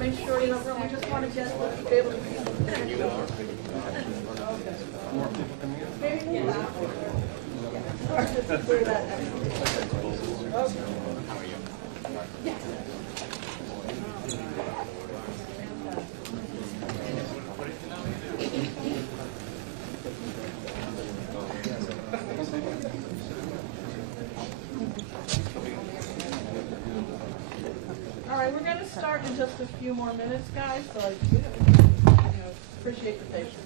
Make sure you don't really just want to just be able to maybe move that. Or just clear that. Yeah. All right, we're going to start in just a few more minutes, guys, so I appreciate the patience.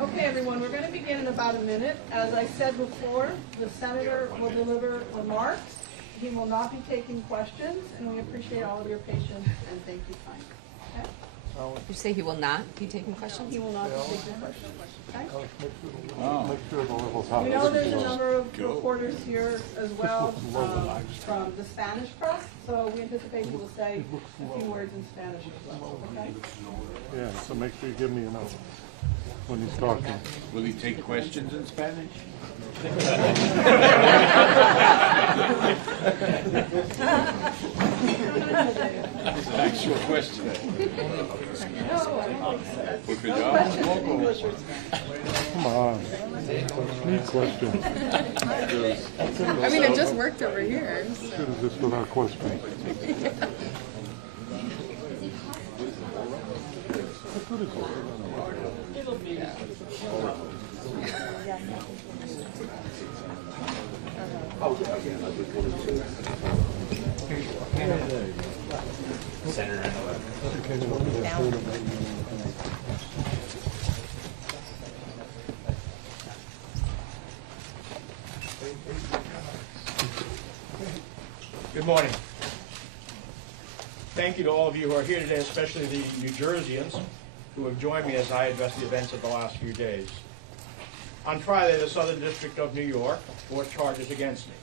Okay, everyone, we're going to begin in about a minute. As I said before, the senator will deliver remarks. He will not be taking questions, and we appreciate all of your patience, and thank you kindly. Okay? You say he will not be taking questions? He will not be taking questions. Okay? Make sure the level's high. We know there's a number of reporters here as well from the Spanish press, so we anticipate he will say a few words in Spanish as well. Okay? Yeah, so make sure you give me a note when he's talking. Will he take questions in Spanish? It's an actual question. Come on. Need questions. I mean, it just worked over here. So. Should have just without questions. How good is it? Good morning. Thank you to all of you who are here today, especially the New Jerseyans who have joined me as I address the events of the last few days. On Friday, the Southern District of New York brought charges against me.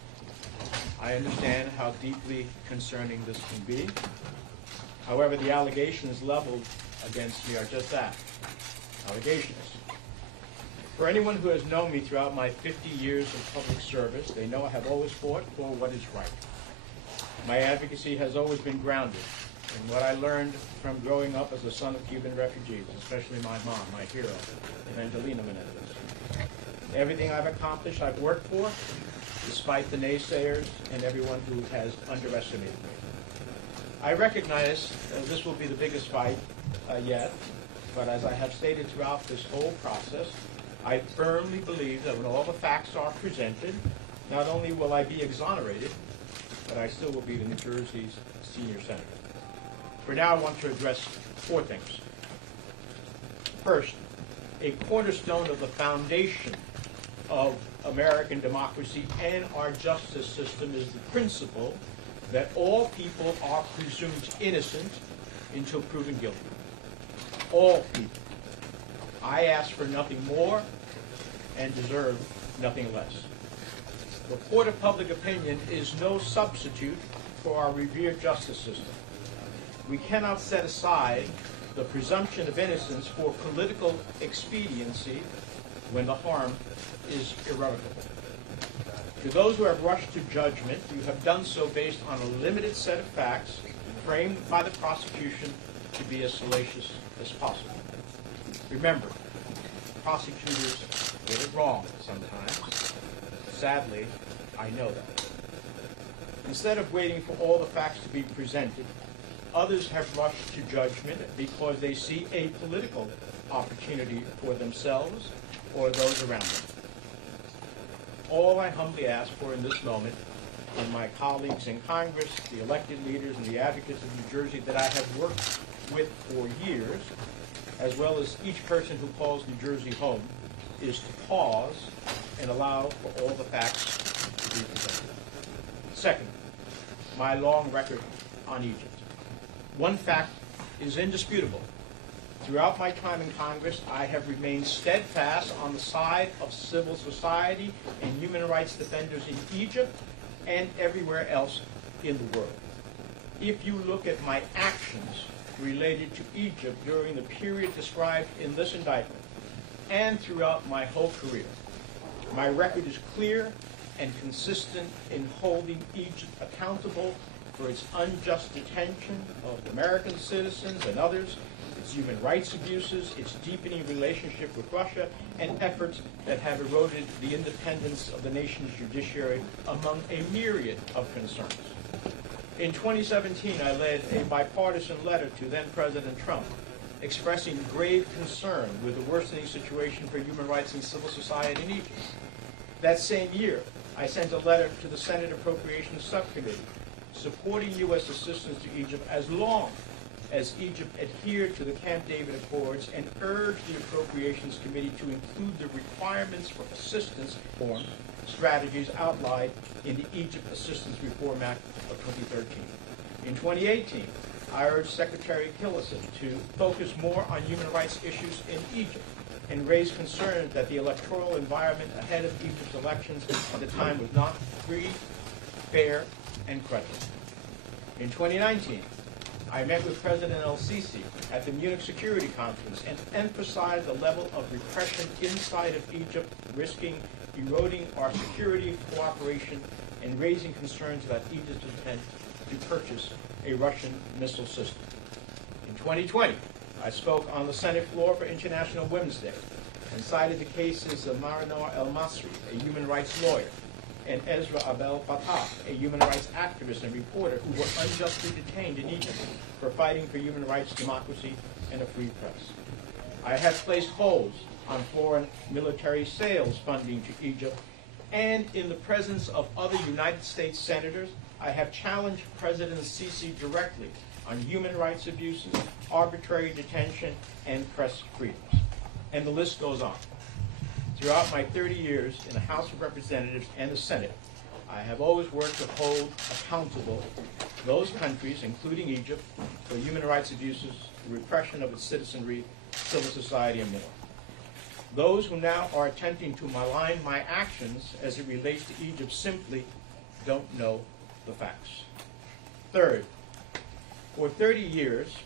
I understand how deeply concerning this can be. However, the allegations leveled against me are just that, allegations. For anyone who has known me throughout my 50 years of public service, they know I have always fought for what is right. My advocacy has always been grounded in what I learned from growing up as a son of Cuban refugees, especially my mom, my hero, Evangelina Menendez. Everything I've accomplished, I've worked for, despite the naysayers and everyone who has underestimated me. I recognize this will be the biggest fight yet, but as I have stated throughout this whole process, I firmly believe that when all the facts are presented, not only will I be exonerated, but I still will be the New Jersey's senior senator. For now, I want to address 4 things. First, a cornerstone of the foundation of American democracy and our justice system is the principle that all people are presumed innocent until proven guilty. All people. I ask for nothing more and deserve nothing less. The court of public opinion is no substitute for our revered justice system. We cannot set aside the presumption of innocence for political expediency when the harm is irrevocable. To those who have rushed to judgment, you have done so based on a limited set of facts framed by the prosecution to be as salacious as possible. Remember, prosecutors get it wrong sometimes. Sadly, I know that. Instead of waiting for all the facts to be presented, others have rushed to judgment because they see a political opportunity for themselves or those around them. All I humbly ask for in this moment from my colleagues in Congress, the elected leaders, and the advocates of New Jersey that I have worked with for years, as well as each person who calls New Jersey home, is to pause and allow for all the facts to be presented. Second, my long record on Egypt. One fact is indisputable. Throughout my time in Congress, I have remained steadfast on the side of civil society and human rights defenders in Egypt and everywhere else in the world. If you look at my actions related to Egypt during the period described in this indictment and throughout my whole career, my record is clear and consistent in holding Egypt accountable for its unjust detention of American citizens and others, its human rights abuses, its deepening relationship with Russia, and efforts that have eroded the independence of the nation's judiciary, among a myriad of concerns. In 2017, I led a bipartisan letter to then-President Trump expressing grave concern with the worsening situation for human rights and civil society in Egypt. That same year, I sent a letter to the Senate Appropriations Subcommittee supporting U.S. assistance to Egypt as long as Egypt adhered to the Camp David Accords and urged the Appropriations Committee to include the requirements for assistance reform strategies outlined in the Egypt Assistance Reform Act of 2013. In 2018, I urged Secretary Tillerson to focus more on human rights issues in Egypt and raised concern that the electoral environment ahead of Egypt's elections at the time was not free, fair, and credible. In 2019, I met with President el-Sisi at the Munich Security Conference and emphasized the level of repression inside of Egypt, risking eroding our security cooperation and raising concerns about Egypt's intent to purchase a Russian missile system. In 2020, I spoke on the Senate floor for International Women's Day and cited the cases of Marinor El-Masri, a human rights lawyer, and Ezra Abel Fattah, a human rights activist and reporter who were unjustly detained in Egypt for fighting for human rights, democracy, and a free press. I have placed holds on foreign military sales funding to Egypt, and in the presence of other United States senators, I have challenged President Sisi directly on human rights abuses, arbitrary detention, and press freedoms. And the list goes on. Throughout my 30 years in the House of Representatives and the Senate, I have always worked to hold accountable those countries, including Egypt, for human rights abuses, the repression of its citizenry, civil society, and more. Those who now are attempting to malign my actions as it relates to Egypt simply don't know the facts. Third, for 30 years,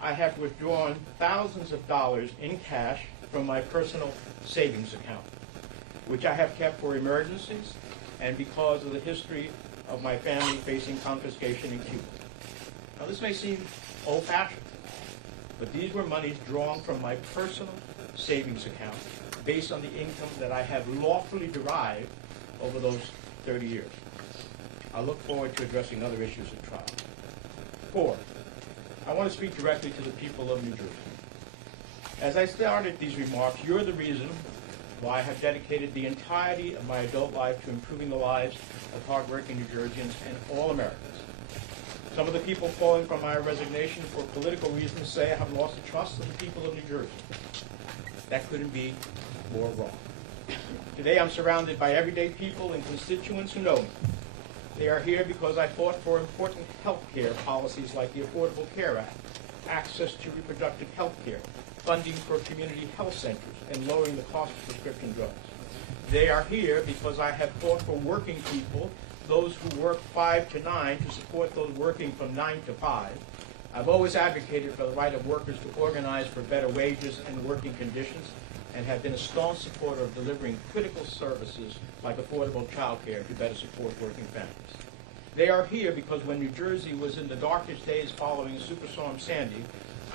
I have withdrawn thousands of dollars in cash from my personal savings account, which I have kept for emergencies and because of the history of my family facing confiscation in Cuba. Now, this may seem old-fashioned, but these were monies drawn from my personal savings account based on the income that I have lawfully derived over those 30 years. I look forward to addressing other issues at trial. 4, I want to speak directly to the people of New Jersey. As I started these remarks, you're the reason why I have dedicated the entirety of my adult life to improving the lives of hardworking New Jerseyans and all Americans. Some of the people calling for my resignation for political reasons say I have lost the trust of the people of New Jersey. That couldn't be more wrong. Today I'm surrounded by everyday people and constituents who know me. They are here because I fought for important health care policies like the Affordable Care Act, access to reproductive health care, funding for community health centers, and lowering the cost of prescription drugs. They are here because I have fought for working people, those who work 5 to 9, to support those working from 9 to 5. I've always advocated for the right of workers to organize for better wages and working conditions, and have been a staunch supporter of delivering critical services like affordable child care to better support working families. They are here because when New Jersey was in the darkest days following Superstorm Sandy,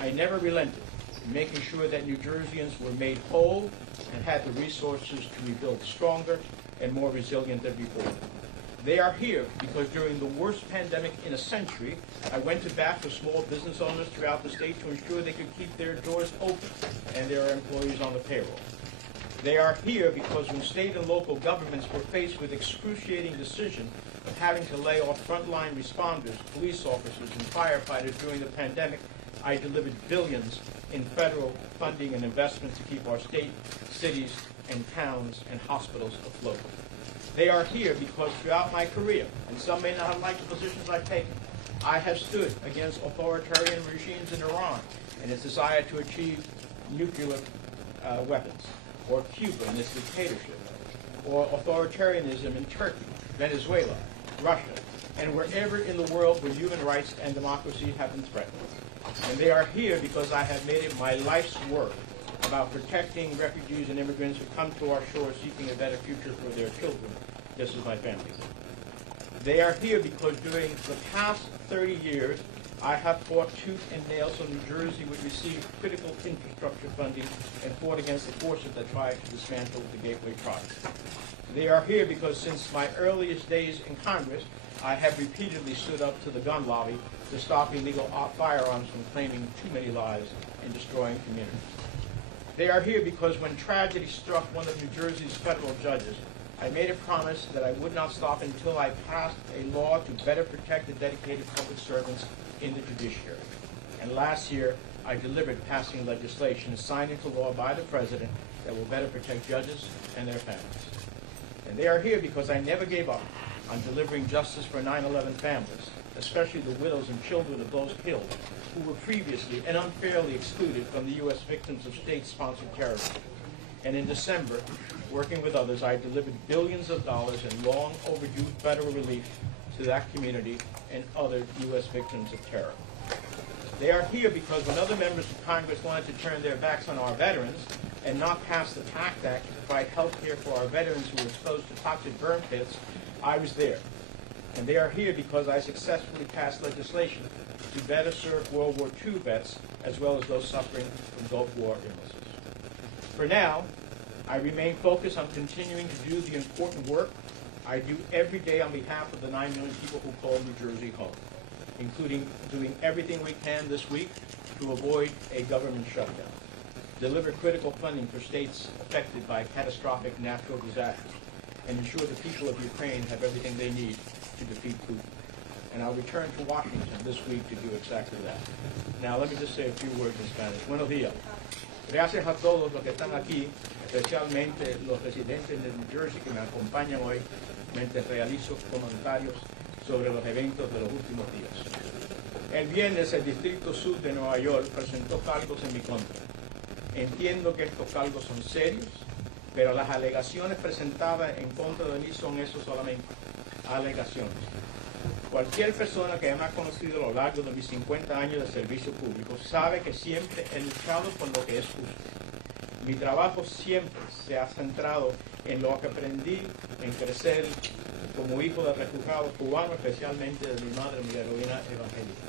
I never relented in making sure that New Jerseyans were made whole and had the resources to rebuild stronger and more resilient than before. They are here because during the worst pandemic in a century, I went to bat for small business owners throughout the state to ensure they could keep their doors open and their employees on the payroll. They are here because when state and local governments were faced with excruciating decision of having to lay off frontline responders, police officers, and firefighters during the pandemic, I delivered billions in federal funding and investment to keep our state, cities, and towns and hospitals afloat. They are here because throughout my career, and some may not have liked the positions I've taken, I have stood against authoritarian regimes in Iran and its desire to achieve nuclear weapons, or Cuba and its dictatorship, or authoritarianism in Turkey, Venezuela, Russia, and wherever in the world where human rights and democracy have been threatened. And they are here because I have made it my life's work about protecting refugees and immigrants who come to our shores seeking a better future for their children, just as my family. They are here because during the past 30 years, I have fought tooth and nail so New Jersey would receive critical infrastructure funding and fought against the forces that tried to dismantle the Gateway Project. They are here because since my earliest days in Congress, I have repeatedly stood up to the gun lobby to stop illegal firearms from claiming too many lives and destroying communities. They are here because when tragedy struck one of New Jersey's federal judges, I made a promise that I would not stop until I passed a law to better protect the dedicated public servants in the judiciary. And last year, I delivered passing legislation signed into law by the President that will better protect judges and their families. And they are here because I never gave up on delivering justice for 9/11 families, especially the widows and children of those killed who were previously and unfairly excluded from the U.S. victims of state-sponsored terrorism. And in December, working with others, I delivered billions of dollars in long overdue federal relief to that community and other U.S. victims of terror. They are here because when other members of Congress wanted to turn their backs on our veterans and not pass the PACT Act to provide health care for our veterans who were exposed to toxic burn pits, I was there. And they are here because I successfully passed legislation to better serve World War II vets as well as those suffering from Gulf War illnesses. For now, I remain focused on continuing to do the important work I do every day on behalf of the 9 million people who call New Jersey home, including doing everything we can this week to avoid a government shutdown, deliver critical funding for states affected by catastrophic natural disasters, and ensure the people of Ukraine have everything they need to defeat Putin. And I'll return to Washington this week to do exactly that. Now, let me just say a few words in Spanish. Buenos días. Gracias a todos los que están aquí, especialmente los residentes de New Jersey que me acompañan hoy, mientras realizo comentarios sobre los eventos de los últimos días. El viernes, el Distrito Sur de Nueva York presentó cargos en mi contra. Entiendo que estos cargos son serios, pero las alegaciones presentadas en contra de mí son eso solamente, alegaciones. Cualquier persona que me ha conocido a lo largo de mis 50 años de servicio público sabe que siempre he luchado por lo que es justo. Mi trabajo siempre se ha centrado en lo que aprendí en crecer como hijo de refugiados cubanos, especialmente de mi madre, mi heroína evangélica.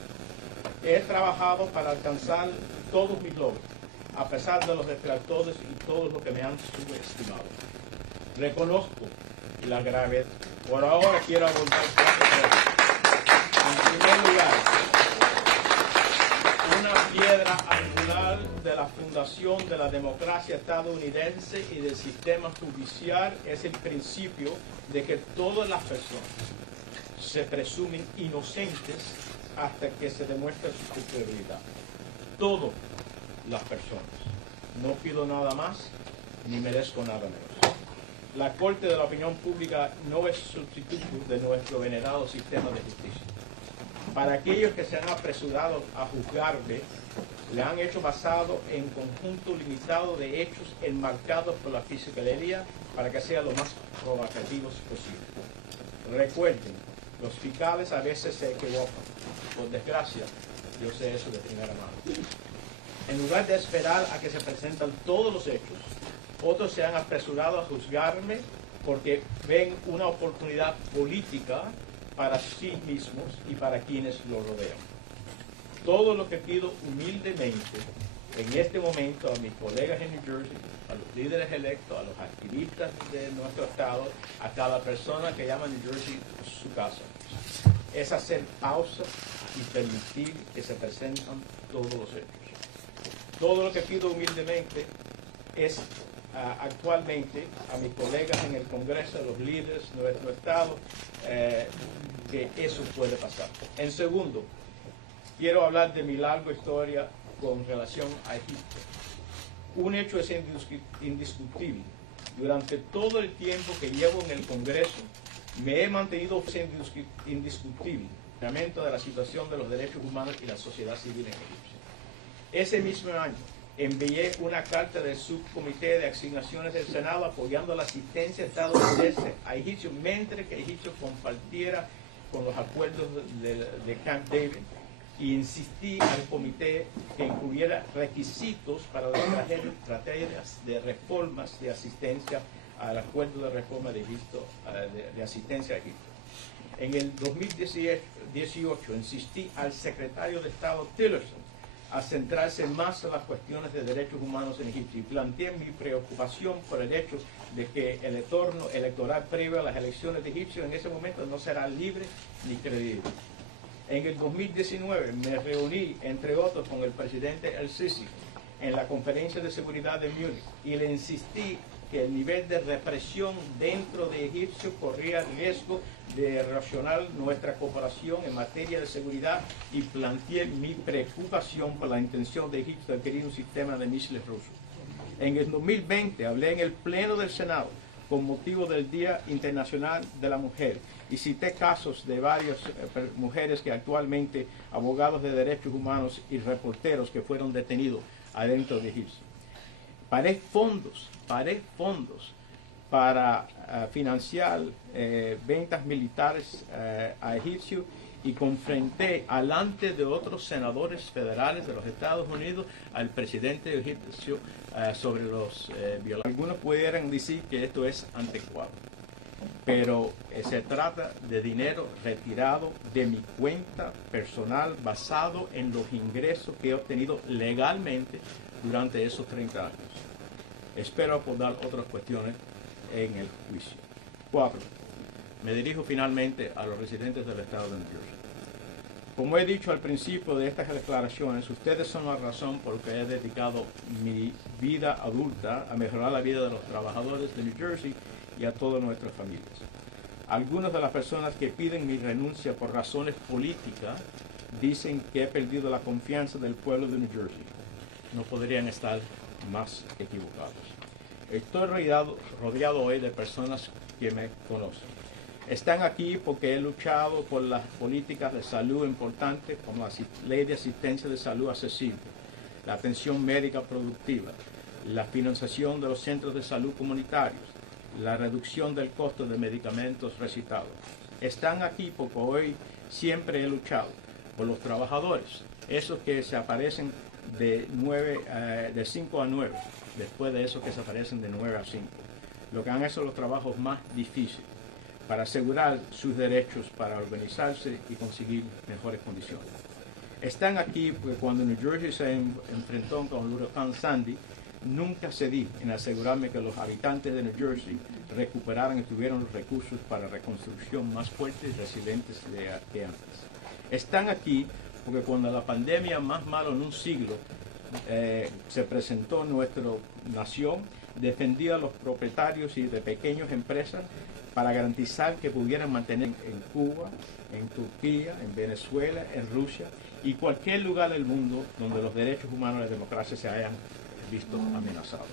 He trabajado para alcanzar todos mis logros, a pesar de los detractores y todos los que me han subestimado. Reconozco la gravedad. Por ahora quiero abordar cuatro cosas. En primer lugar, una piedra angular de la fundación de la democracia estadounidense y del sistema judicial es el principio de que todas las personas se presumen inocentes hasta que se demuestre su culpabilidad. Todas las personas. No pido nada más ni merezco nada menos. La Corte de la Opinión Pública no es sustituto de nuestro venerado sistema de justicia. Para aquellos que se han apresurado a juzgarme, le han hecho basado en conjunto limitado de hechos enmarcados por la fiscalía para que sean lo más provocativos posible. Recuerden, los fiscales a veces se equivocan. Por desgracia, yo sé eso de primera mano. En lugar de esperar a que se presentan todos los hechos, otros se han apresurado a juzgarme porque ven una oportunidad política para sí mismos y para quienes lo rodean. Todo lo que pido humildemente en este momento a mis colegas en New Jersey, a los líderes electos, a los activistas de nuestro estado, a cada persona que llama New Jersey su casa, es hacer pausa y permitir que se presentan todos los hechos. Todo lo que pido humildemente es actualmente a mis colegas en el Congreso, a los líderes de nuestro estado, que eso puede pasar. En segundo, quiero hablar de mi larga historia con relación a Egipto. Un hecho es indiscutible. Durante todo el tiempo que llevo en el Congreso, me he mantenido indiscutible de la situación de los derechos humanos y la sociedad civil en Egipto. Ese mismo año, envié una carta del subcomité de asignaciones del Senado apoyando la asistencia estadounidense a Egipto, mientras que Egipto compartiera con los acuerdos de Camp David, y insistí al comité que incluyera requisitos para las estrategias de reformas de asistencia al acuerdo de reforma de Egipto, de asistencia a Egipto. En el 2018 insistí al secretario de Estado Tillerson a centrarse más en las cuestiones de derechos humanos en Egipto y planteé mi preocupación por el hecho de que el entorno electoral previo a las elecciones de Egipto en ese momento no será libre ni creíble. En el 2019 me reuní, entre otros, con el presidente el-Sisi en la Conferencia de Seguridad de Múnich y le insistí que el nivel de represión dentro de Egipto corría riesgo de erosionar nuestra cooperación en materia de seguridad y planteé mi preocupación por la intención de Egipto de adquirir un sistema de misiles rusos. En el 2020 hablé en el Pleno del Senado con motivo del Día Internacional de la Mujer y cité casos de varias mujeres que actualmente abogados de derechos humanos y reporteros que fueron detenidos adentro de Egipto. Paré fondos para financiar ventas militares a Egipto y confronté delante de otros senadores federales de los Estados Unidos al presidente de Egipto sobre los violaciones. Algunos pudieran decir que esto es anticuado, pero se trata de dinero retirado de mi cuenta personal basado en los ingresos que he obtenido legalmente durante esos 30 años. Espero abordar otras cuestiones en el juicio. 4. Me dirijo finalmente a los residentes del estado de New Jersey. Como he dicho al principio de estas declaraciones, ustedes son la razón por la que he dedicado mi vida adulta a mejorar la vida de los trabajadores de New Jersey y a todas nuestras familias. Algunas de las personas que piden mi renuncia por razones políticas dicen que he perdido la confianza del pueblo de New Jersey. No podrían estar más equivocados. Estoy rodeado hoy de personas que me conocen. Están aquí porque he luchado por las políticas de salud importantes como la ley de asistencia de salud accesible, la atención médica productiva, la financiación de los centros de salud comunitarios, la reducción del costo de medicamentos recetados. Están aquí porque hoy siempre he luchado por los trabajadores, esos que se aparecen de 5 a 9, después de eso que se aparecen de 9 a 5, lo que han hecho los trabajos más difíciles para asegurar sus derechos, para organizarse y conseguir mejores condiciones. Están aquí porque cuando New Jersey se enfrentó con el huracán Sandy, nunca cedí en asegurarme que los habitantes de New Jersey recuperaran y tuvieran los recursos para reconstrucción más fuertes y resilientes que antes. Están aquí porque cuando la pandemia más mala en un siglo se presentó en nuestra nación, defendía a los propietarios y de pequeñas empresas para garantizar que pudieran mantener en Cuba, en Turquía, en Venezuela, en Rusia y cualquier lugar del mundo donde los derechos humanos y la democracia se hayan visto amenazados.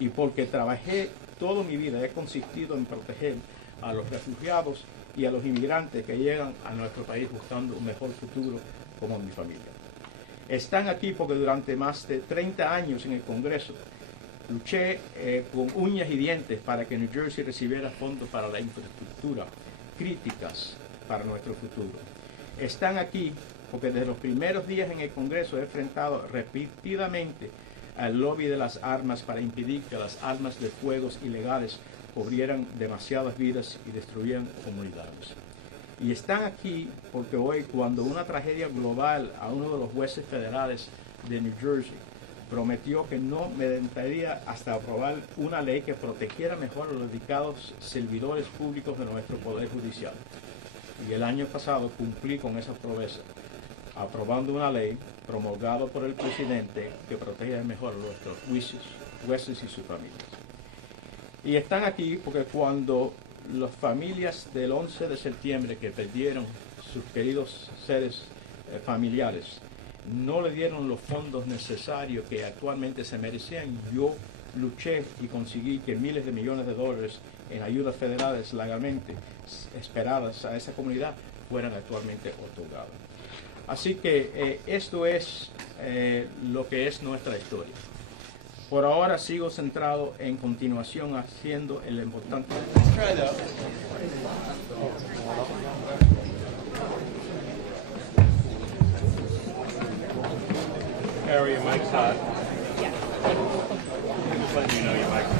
Y porque trabajé toda mi vida, he consistido en proteger a los refugiados y a los inmigrantes que llegan a nuestro país buscando un mejor futuro como mi familia. Están aquí porque durante más de 30 años en el Congreso luché con uñas y dientes para que New Jersey recibiera fondos para la infraestructura críticas para nuestro futuro. Están aquí porque desde los primeros días en el Congreso he enfrentado repetidamente al lobby de las armas para impedir que las armas de fuego ilegales cubrieran demasiadas vidas y destruyeran comunidades. Y están aquí porque hoy, cuando una tragedia global a uno de los jueces federales de New Jersey prometió que no meditaría hasta aprobar una ley que protegiera mejor a los dedicados servidores públicos de nuestro Poder Judicial. Y el año pasado cumplí con esa promesa, aprobando una ley promulgada por el presidente que protege mejor a nuestros jueces y sus familias. Y están aquí porque cuando las familias del 11 de septiembre que perdieron sus queridos seres familiares no le dieron los fondos necesarios que actualmente se merecían, yo luché y conseguí que miles de millones de dólares en ayudas federales legalmente esperadas a esa comunidad fueran actualmente otorgadas. Así que esto es lo que es nuestra historia. Por ahora sigo centrado en continuación haciendo el importante. Harry, your mic's hot. Yeah. Just letting you know your mic's